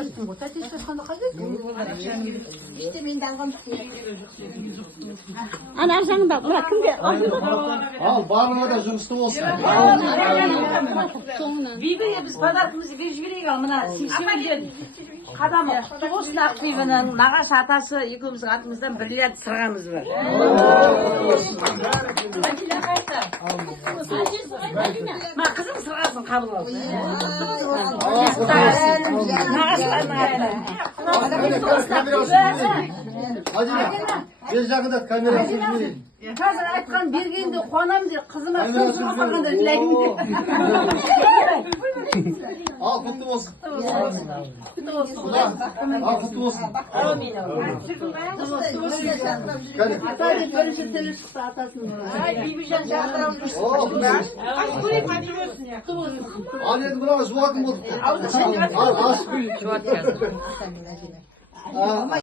айтасың ғой, тәте шашқанда қайда? İşte мен даңғым. Ана аржаңында мына кімге? Al барлығы да жұмысты болсын. Бибіге біз подаркымызды беріп жіберейік ал мына сексеуілден қадамы құтты болсын Ақбибінің нағашы атасы екеуміздің атымыздан 1 миллиард сырғамыз бар. Ма қызым сырғасын қабыл ал. Бер жағында камера түсірмейін. Қазір айтқан бергенде қуанамын деп, қызыма сөз қалғанда тілеймін деп. Al құтты болсын. Al құтты болсын. Ата деп бірінші тілі шықса атасын. Бибіжан шақырам жүрсін. Al енді мынаны жуатын болдық. Al аш.